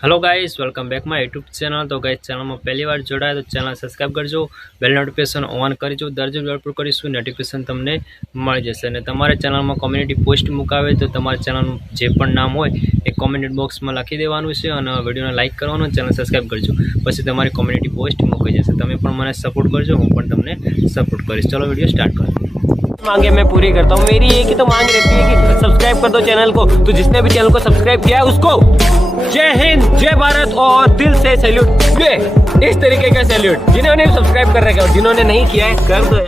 Hello guys, welcome back my YouTube channel. तो guys channel में पहली बार जोड़ाया तो चैनल सब्सक्राइब करजो, बेल नोटिफिकेशन ऑन करजो। दररोज અપલોડ કરીશું નોટિફિકેશન તમને મળી જશે। અને તમારે ચેનલમાં કોમ્યુનિટી પોસ્ટ મુકાવે તો તમારા ચેનલનું જે પણ નામ હોય એ કોમેન્ટ બોક્સમાં લખી દેવાનું છે અને વિડીયોને લાઇક કરવાનું, ચેનલ સબસ્ક્રાઇબ કરજો। પછી તમારી કોમ્યુનિટી પોસ્ટ મુકાઈ જશે। તમે પણ મને સપોર્ટ કરજો, હું પણ તમને સપોર્ટ કરીશ। चलो वीडियो स्टार्ट करो। मांगे मैं पूरी करता हूँ। मेरी एक ही तो मांग रहती है कि सब्सक्राइब कर दो चैनल को। तो जिसने भी चैनल को सब्सक्राइब किया है उसको जय हिंद, जय भारत और दिल से सैल्यूट। ये इस तरीके का सैल्यूट। जिन्होंने सब्सक्राइब कर रखा है और जिन्होंने नहीं किया है कर दो।